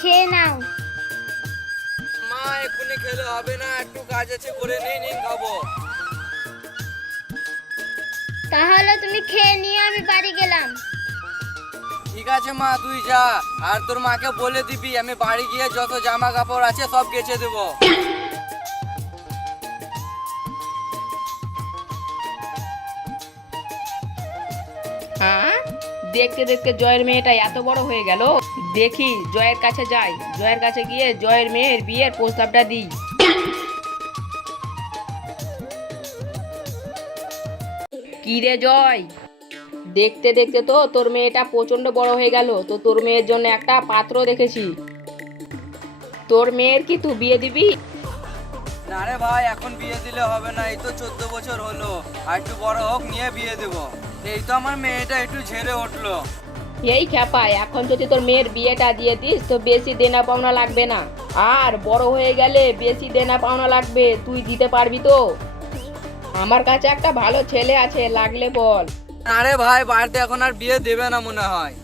খেয়ে নাও। মা এক্ষুনি খেলে হবে না, একটু কাজ আছে করে নিন খাবো। তাহলে তুমি খেয়ে নিয়ে আমি বাড়ি গেলাম। ঠিক আছে মা, তুই যা, আর তোর মাকে বলে দিবি আমি বাড়ি গিয়ে যত জামা কাপড় আছে সব কেচে দেবো। হ্যাঁ, দেখতে দেখতে জয়ের মেয়েটা এত বড় হয়ে গেল। দেখি জয়ের কাছে যাই, জয়ের কাছে গিয়ে জয়ের মেয়ের বিয়ের প্রস্তাবটা দিই। কি রে জয়, দেখতে দেখতে তো তোর মেয়েটা প্রচন্ড বড় হয়ে গেল, তো তোর মেয়ের জন্য একটা পাত্র দেখেছি। তোর মেয়ের কি তুই বিয়ে দিবি? না রে ভাই, এখন বিয়ে দিলে হবে না, এই তো 14 বছর হলো, আর একটু বড় হোক নিয়ে বিয়ে দেবো। এই তো আমার মেয়েটা একটু ঝেড়ে উঠলো। এই খ্যাপা, এখন যদি তোর মেয়ের বিয়েটা দিয়ে দিস তো বেশি দেনা পাওনা লাগবে না, আর বড় হয়ে গেলে বেশি দেনা পাওনা লাগবে। তুই দিতে পারবি তো? আমার কাছে একটা ভালো ছেলে আছে, লাগলে বল। আরে ভাই, বাড়িতে এখন আর বিয়ে দেবে না মনে হয়।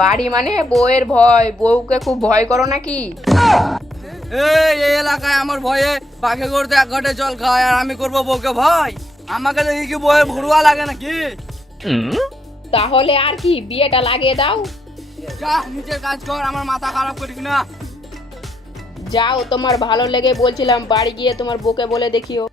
বাড়ি মানে বউয়ের ভয়, বউকে খুব ভয় করো নাকি? এই এলাকায় আমার ভয়ে পাখি করতে এক ঘটে জল খায়, আর আমি করবো বউকে ভয়? আমাকে দেখি কি বউয়ের ভরুয়া লাগে নাকি? তাহলে আর কি, বিয়েটা লাগিয়ে দাও। যা নিজের কাজ কর, আমার মাথা খারাপ করিস না। যাও, তোমার ভালো লেগে বলছিলাম, বাড়ি গিয়ে তোমার বউকে বলে দেখিও।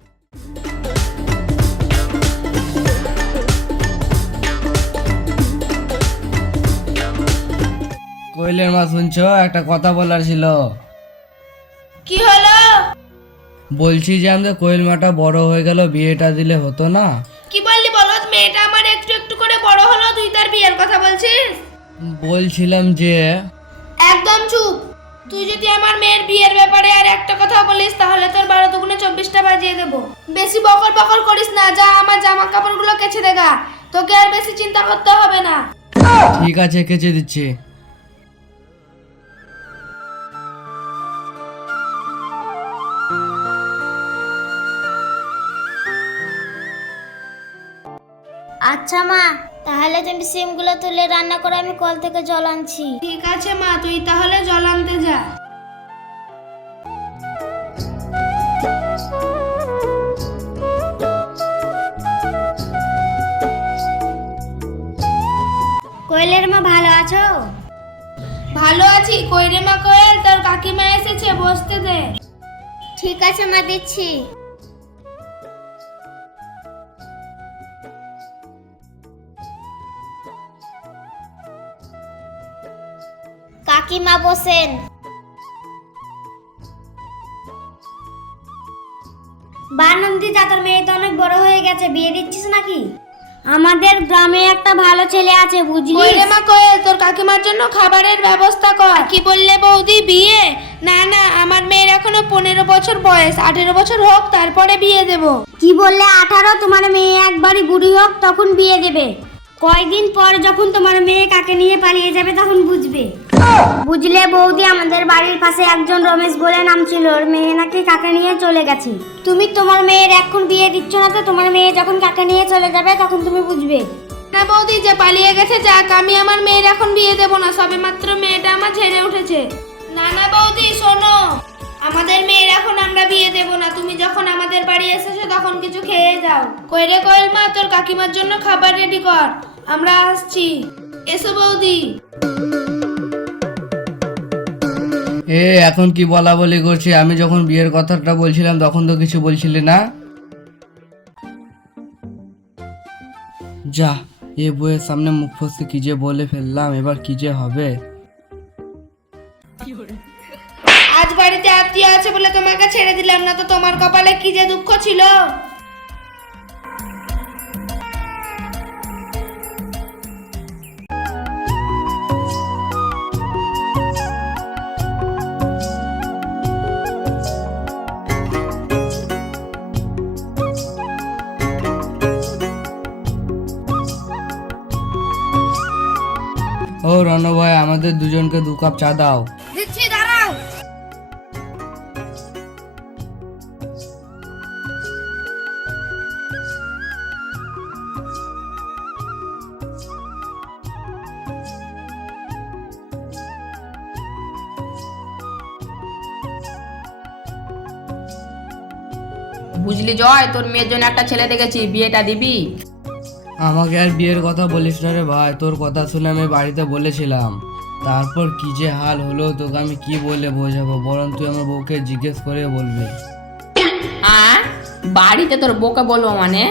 কোয়েলের মা শুনছো, একটা কথা বলার ছিল। কি হলো? বলছি যে আমাদের কোয়েল মাটা বড় হয়ে গেল, বিয়েটা দিলে হতো না? কি বললি বলত? মেয়েটা আমার একটু একটু করে বড় হলো, তুই তার বিয়ের কথা বলছিস? বলছিলাম যে একদম চুপ। তুই যদি আমার মেয়ের বিয়ের ব্যাপারে আর একটা কথা বলিস তাহলে তোর 12 দুগুণে 24টা বাজিয়ে দেবো। বেশি বকর বকর করিস না, যা আমার জামা কাপড়গুলো কেচে দেখা। তোকে আর বেশি চিন্তা করতে হবে না। ঠিক আছে, কেচে দিচ্ছি। আচ্ছা মা, তাহলে তুমি সিমগুলো তুলে রান্না করে আমি কল থেকে জল আনছি। ঠিক আছে মা, তুই তাহলে জল আনতে যা। কোয়েলের মা ভালো আছো? ভালো আছি। কইরে মা কোয়েল, তোর কাকিমা এসেছে, বসতে দে। ঠিক আছে মা, দিচ্ছি। কাকিমা বসেন। বানন্দিতা, তোর মেয়ে তো অনেক বড় হয়ে গেছে, বিয়ে দিচ্ছিস নাকি? আমাদের গ্রামে একটা ভালো ছেলে আছে, বুঝলি? কইরে মা কোয়েল, তোর কাকিমার জন্য খাবারের ব্যবস্থা কর। কি বললে বৌদি, বিয়ে? না না, আমার মেয়ের এখনো 15 বছর বয়স, 18 বছর হোক তারপরে বিয়ে দেব। কি বললে? 18? তোমার মেয়ে একবারই বুড়ি হোক তখন বিয়ে দেবে। কয়দিন পর যখন তোমার মেয়ে কাকে নিয়ে পালিয়ে যাবে তখন বুঝবে। বুঝলে বৌদি, আমাদের বাড়ির পাশে একজন রমেশ বলে নাম ছিল, ওর মেয়ে নাকি কাকে নিয়ে চলে গেছে। তুমি তোমার মেয়ের এখন বিয়ে দিচ্ছ না, তো তোমার মেয়ে যখন কাকে নিয়ে চলে যাবে তখন তুমি বুঝবে। না বৌদি, যে পালিয়ে গেছে যাক, আমি আমার মেয়ের এখন বিয়ে দেব না, সবে মাত্র মেয়েটা আমার ঝেড়ে উঠেছে। না না বৌদি শোনো, আমাদের মেয়ের এখন আমরা বিয়ে দেব না। তুমি যখন আমাদের বাড়ি এসেছো তখন কিছু খেয়ে যাও। কইরে কোয়েল মা, তোর কাকিমার জন্য খাবার রেডি কর, আমরা আসছি। এসো বৌদি। এখন কি বলা বলি করছি? আমি যখন বিয়ের কথাটা বলছিলাম তখন তো কিছু বলছিলে না। যা, এ বইয়ের সামনে মুখ ফসকে কি যে বলে ফেললাম, এবার কি যে হবে। আজ বাড়িতে আত্মীয় আছে বলে তোমাকে ছেড়ে দিলাম, না তো তোমার কপালে কি যে দুঃখ ছিল। ও রণ ভাই, আমাদের দুজনকে 2 কাপ চা দাও। দিচ্ছি, দাঁড়াও। বুঝলি জয়, তোর মেয়ের জন্য একটা ছেলে দেখেছি, বিয়েটা দিবি? আমাকে আর বিয়ের কথা বলিস না রে ভাই, তোর কথা শুনে আমি বাড়িতে বলেছিলাম, তারপর কি যে হাল হলো তোকে আমি কি বলে বোঝাবো, বরং তুই আমার বউকে জিজ্ঞেস করে বলবি। হ্যাঁ, বাড়িতে তোর বউকে বলবো মানে?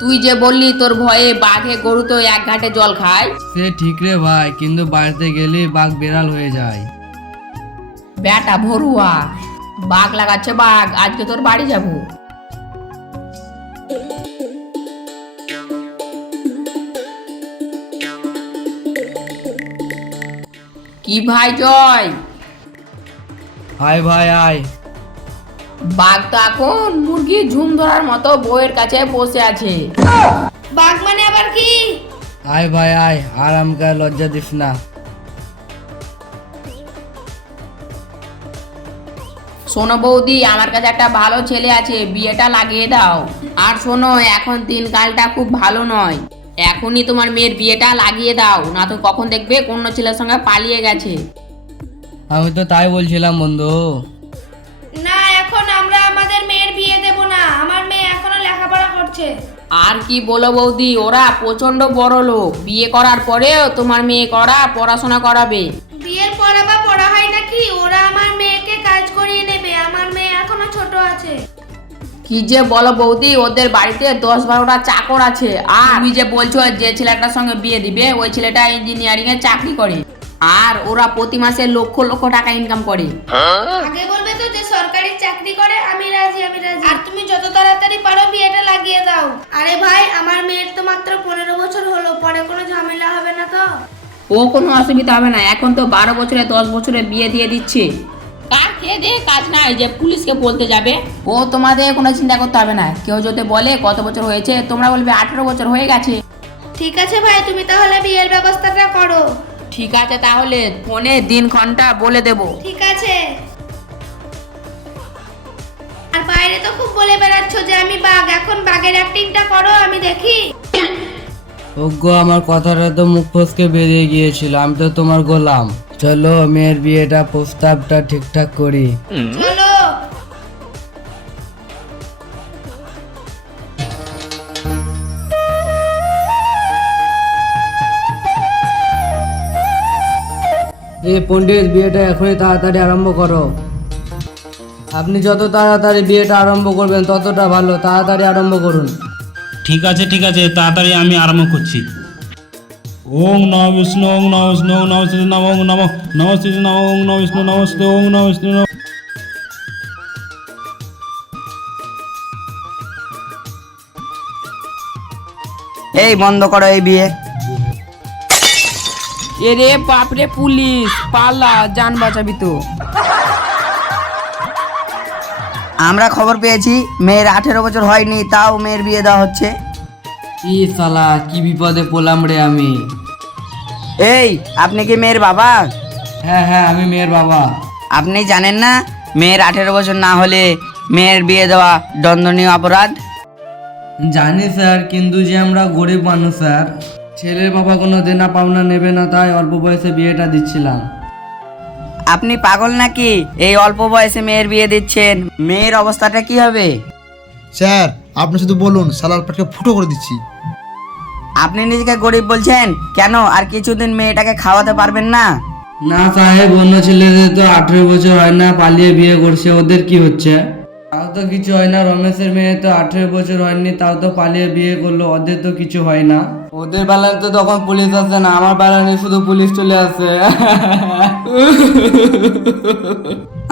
তুই যে বললি তোর ভয়ে বাঘে গরু তো এক ঘাটে জল খায়। সে ঠিক রে ভাই, কিন্তু বাড়িতে গেলে বাঘ বেড়াল হয়ে যায়। বেটা ভরুয়া, বাঘ লাগাচ্ছে বাঘ, আজকে তোর বাড়ি যাব। কি ভাই জয়? আয় ভাই আয়। বাঘ তো এখন মুরগি ঝুম ধরার মতো বউয়ের কাছে বসে আছে। বাঘ মানে আবার কি? আয় ভাই আয়, আর আমাকে আর লজ্জা দিস না। শোনো বৌদি, আমার কাছে একটা ভালো ছেলে আছে, বিয়েটা লাগিয়ে দাও। আর শোনো, এখন দিনকালটা খুব ভালো নয়, এখনই তোমার মেয়ের বিয়েটা লাগিয়ে দাও, না তো কখন দেখবে অন্য ছেলের সঙ্গে পালিয়ে গেছে। আমি তো তাই বলছিলাম বন্ধু। না, এখন আমরা আমাদের মেয়ের বিয়ে দেব না, আমার মেয়ে এখনো লেখাপড়া করছে। আর কি বলো বৌদি, ওরা প্রচন্ড বড় লোক, বিয়ে করার পরেও তোমার মেয়ে পড়াশোনা করাবে। বিয়ের পর আবার পড়া হয় নাকি? ওরা আমার মেয়েকে কাজ করিয়ে নেবে, আমার মেয়ে এখনো ছোট আছে। কি যে বলো বৌদি, ওদের বাড়িতে 10-12টা চাকর আছে, আর তুমি যে বলছো যে ছেলেটার সঙ্গে বিয়ে দিবে, ওই ছেলেটা ইঞ্জিনিয়ারিং এ চাকরি করে, আর ওরা প্রতি মাসে লক্ষ লক্ষ টাকা ইনকাম করে। আগে বলবে তো যে সরকারি চাকরি করে, আমি রাজি আমি রাজি। আর তুমি যত তাড়াতাড়ি পারো বিয়েটা লাগিয়ে দাও। আরে ভাই, আমার মেয়ের তো মাত্র 15 বছর হলো, পরে কোনো ঝামেলা হবে না তো? ও কোনো অসুবিধা হবে না, এখন তো 12 বছরে 10 বছরে বিয়ে দিয়ে দিচ্ছে। কার খেয়ে দিয়ে কাজ নাই যে পুলিশকে বলতে যাবে। ও তোমাদের কোনো চিন্তা করতে হবে না, কেউ যদি বলে কত বছর হয়েছে, তোমরা বলবে 18 বছর হয়ে গেছে। ঠিক আছে ভাই, তুমি তাহলে বিয়ের ব্যবস্থাটা করো। ঠিক আছে, তাহলে ফোনে দিন ঘন্টা বলে দেব। ঠিক আছে। আর বাইরে তো খুব বলে বেড়াচ্ছ যে আমি বাঘ, এখন বাঘের অ্যাক্টিংটা করো, আমি দেখি। ওগো, আমার কথাটা তো মুখ ফসকে বেরিয়ে গিয়েছিল, আমি তো তোমার গোলাম। চলো মেয়ের বিয়েটা প্রস্তাবটা ঠিকঠাক করি। চলো। এই পণ্ডিত, বিয়েটা এখনই তাড়াতাড়ি আরম্ভ করো। আপনি যত তাড়াতাড়ি বিয়েটা আরম্ভ করবেন ততটা ভালো, তাড়াতাড়ি আরম্ভ করুন। ঠিক আছে তাড়াতাড়ি আমি আরম্ভ করছি। ওং নমঃ বিষ্ণু, ওং নমঃ বিষ্ণু, ওং নমঃ শ্রী নমঃ, ওং নমঃ নমঃ শ্রী নমঃ, ওং নমঃ বিষ্ণু, নমঃ শ্রী, ওং নমঃ বিষ্ণু নমঃ। এই বন্ধ করো এই বিয়ে। এরে বাপরে, পুলিশ পালা, জান বাঁচাবি তো। আমরা খবর পেয়েছি মেয়ের 18 বছর হয়নি, তাও মেয়ের বিয়ে দেওয়া হচ্ছে। ই শালা, কি বিপদে পড়লাম রে আমি। এই, আপনি কি মেয়ের বাবা? হ্যাঁ হ্যাঁ, আমি মেয়ের বাবা। আপনি জানেন না মেয়ের 18 বছর না হলে মেয়ের বিয়ে দেওয়া দণ্ডনীয় অপরাধ? জানি স্যার, কিন্তু যে আমরা গরিব মানুষ স্যার, ছেলের বাবা কোনো দেনা পাওনা নেবে না, তাই অল্প বয়সে বিয়েটা দিচ্ছিলাম। আপনি পাগল নাকি? এই অল্প বয়সে মেয়ের বিয়ে দিচ্ছেন, মেয়ের অবস্থাটা কি হবে? স্যার, আপনি শুধু বলুন, সালার পেটকে ফুটো করে দিচ্ছি। আপনি নিজেকে গরিব বলছেন কেন? আর কিছুদিন মেয়েটাকে খাওয়াতে পারবেন না? না সাহেব, অন্য ছেলেদের তো 18 বছর হয় না, পালিয়ে বিয়ে করছে, ওদের কি হচ্ছে? তাও তো কিছু হয় না। রমেশের মেয়ে তো 18 বছর হয়নি, তাও তো পালিয়ে বিয়ে করলো, ওদের তো কিছু হয় না। ওদের বেলায় তো তখন পুলিশ আসে না, আমার বেলায় শুধু পুলিশ চলে আসে।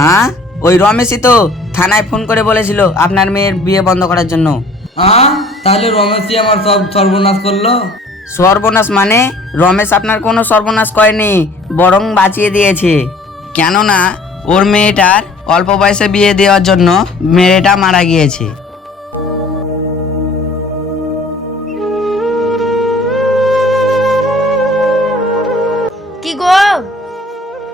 হ্যাঁ, ওই রমেশই তো থানায় ফোন করে বলেছিল আপনার মেয়ের বিয়ে বন্ধ করার জন্য। তাহলে রমেশই আমার সব সর্বনাশ করলো। সর্বনাশ মানে? রমেশ আপনার কোনো সর্বনাশ করেনি, বরং বাঁচিয়ে দিয়েছে। কেননা ওর মেয়েটার অল্প বয়সে বিয়ে দেওয়ার জন্য মেয়েটা মারা গিয়েছে। কি গো,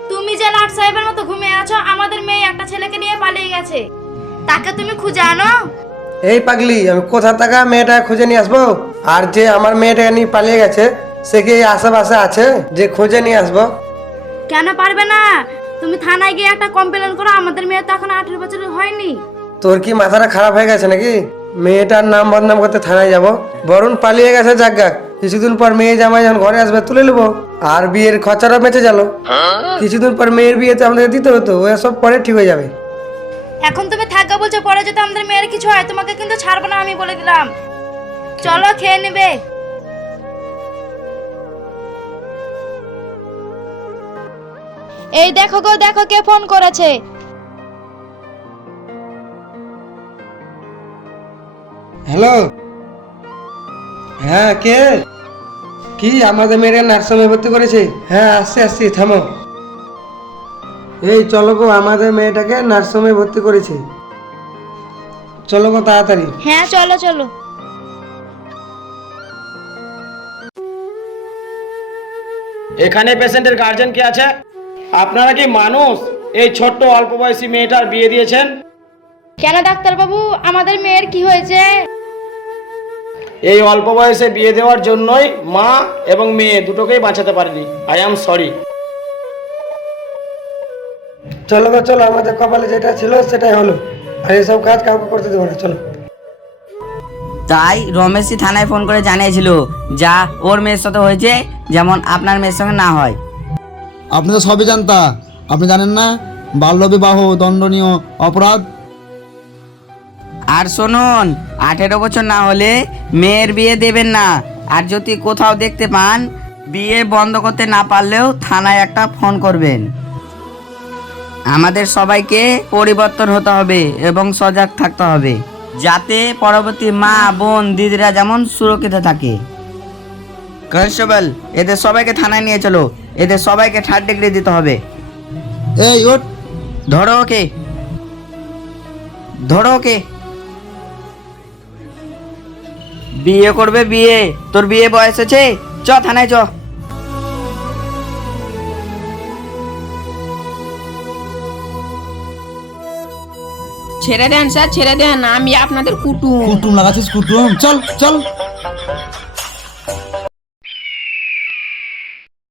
তুমি যে লাট সাহেবের মতো ঘুমিয়ে আছো, আমাদের মেয়ে একটা ছেলেকে নিয়ে পালিয়ে গেছে, তাকে তুমি খুঁজে আনো। এই পাগলি, আমি কোথা থেকে মেয়েটা খুঁজে নিয়ে আসবো? আর যে আমার মেয়েটাকে নিয়ে পালিয়ে গেছে, সে কি এই আশেপাশে আছে যে খুঁজে নিয়ে আসবো? কেন পারবে না? তুমি থানায় গিয়ে একটা কমপ্লেন করো, আমাদের মেয়ে তো এখন 18 বছর হয়নি। তোর কি মাথাটা খারাপ হয়ে গেছে নাকি? মেয়েটার নাম বদনাম করতে থানায় যাব, বরং পালিয়ে গেছে জাগা। কিছুদিন পর মেয়ে জামাই যখন ঘরে আসবে তুলে নেবো, আর বিয়ের খরচাটা বেঁচে গেল। কিছুদিন পর মেয়ের বিয়েতে আমাদের দিতে হতো, ও সব পরে ঠিক হয়ে যাবে। এখন তুমি থাকা বলছো, পরে যদি আমাদের মেয়ের কিছু হয় তোমাকে কিন্তু ছাড়বো না, আমি বলে দিলাম। চলো খেয়ে নেবে। এই দেখো গো, দেখো কে ফোন করেছে। হ্যালো, হ্যাঁ কে? কি আমাদের মেয়ের নার্সিংহোমে ভর্তি করেছে? হ্যাঁ আসছি থামো। এই চলো গো, আমাদের মেয়েটাকে নার্সিংহোমে ভর্তি করেছে, চলো গো তাড়াতাড়ি। হ্যাঁ চলো চলো। এখানে পেশেন্টের গার্জেন কে আছে? আপনারা কি মানুষ এই ছোট্ট অল্প বয়সী মেয়েটার বিয়ে দিয়েছেন? কেন ডাক্তারবাবু, আমাদের মেয়ের কি হয়েছে? এই অল্প বয়সে বিয়ে দেওয়ার জন্যই মা এবং মেয়ে দুটোকেই বাঁচাতে পারেনি। I am sorry. চলো গো চলো, আমাদের কপালে যেটা ছিল সেটাই হলো, আর এসব কাজ কাউকে করতে দেবো না, চলো। তাই রমেশই থানায় ফোন করে জানিয়েছিল যা ওর মেয়ের সাথে হয়েছে যেমন আপনার মেয়ের সঙ্গে না হয়। আপনি তো সবই জানতা, আপনি জানেন না বাল্যবিবাহ দণ্ডনীয় অপরাধ। আর শুনুন, 18 বছর না হলে মেয়ের বিয়ে দেবেন না। আর যদি কোথাও দেখতে পান বিয়ে বন্ধ করতে না পারলেও থানায় একটা ফোন করবেন। আমাদের সবাইকে পরিবর্তন হতে হবে এবং সজাগ থাকতে হবে, যাতে পরবর্তী মা বোন দিদিরা যেমন সুরক্ষিত থাকে। কনস্টেবল, এদের সবাইকে থানায় নিয়ে চলো, এদের সবাইকে 3rd ডিগ্রি দিতে হবে। এই ওঠ, ধরো ওকে, ধরো ওকে। বিয়ে করবে বিয়ে, তোর বিয়ে বয়স আছে, চ থানায় চ। ছেড়ে দেন স্যার, ছেড়ে দেন, আমি আপনাদের কুটুম। কুটুম লাগাচ্ছিস কুটুম, চল চল।